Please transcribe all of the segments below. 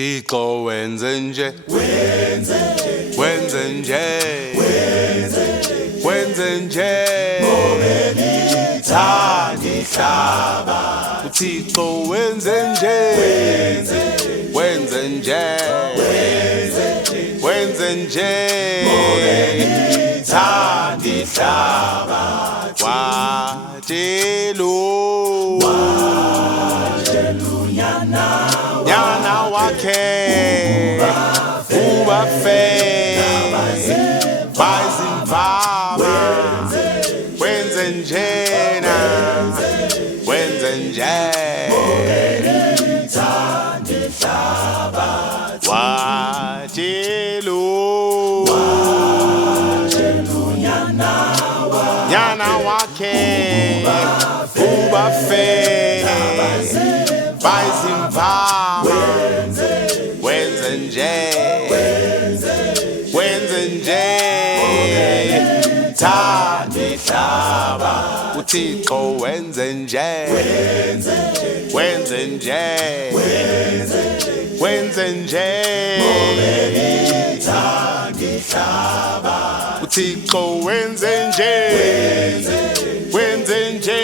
Thixo wenze nje, wenze nje, wenze nje, Thandihlaba. Thixo wenze nje, wenze nje, wenze nje, Thandihlaba. Watshelu nyana wakhe ubafe bayizimvama wenze njena wenze nje watshelu nyana wakhe ubafe bayizimvama wenze nje Thandihlaba. Uthixo wenze nje, wenze nje, wenze nje, Thandihlaba. Uthixo wenze nje, wenze nje,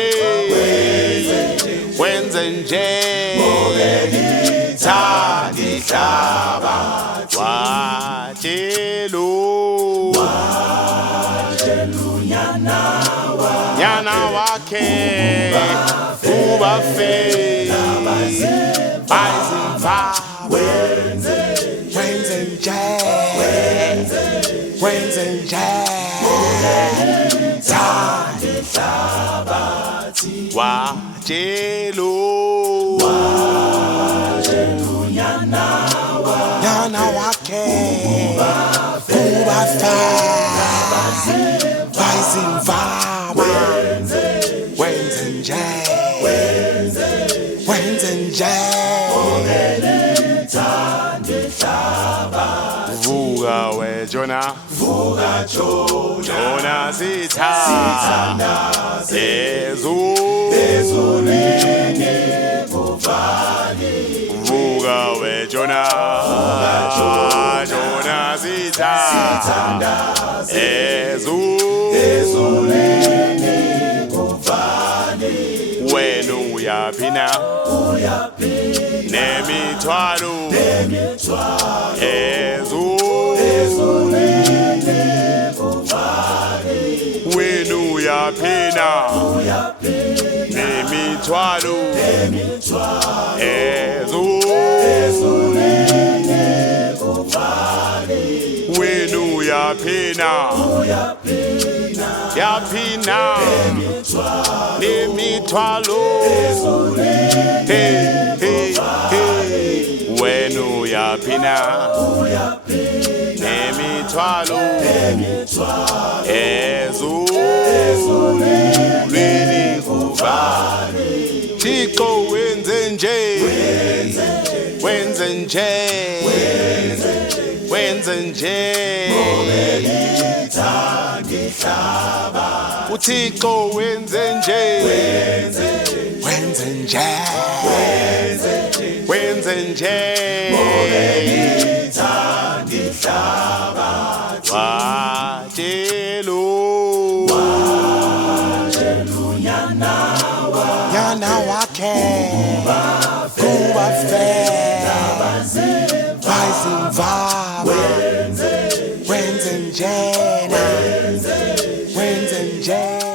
wenze nje, Thandihlaba. Watshelu nyana wakhe ubafe bayizimvama wenze nje Thandihlaba. Watshelu nyana wakhe ubafe bayizimvama wenze nje vuka we Jona, Jona sithanda ezulwini kuvali. Vuka we Jona, Jona sithanda ezulwini kuvali. Wena uyaphina nemithwalo ezulwini kuvali. Wena uyaphina nemithwalo ezulwini kuvali. Wena uyaphina yaphina nemithwalo wena uyaphina nemithwalo ezulwini kuvali. Thixo wenze nje, wenze nje, wenze nje, Thandihlaba. Uthixo wenze nje, wenze nje, wenze nje, Thandihlaba. Watshelu nyana wakhe ubafe bayizimvama wenze njena wenze njena.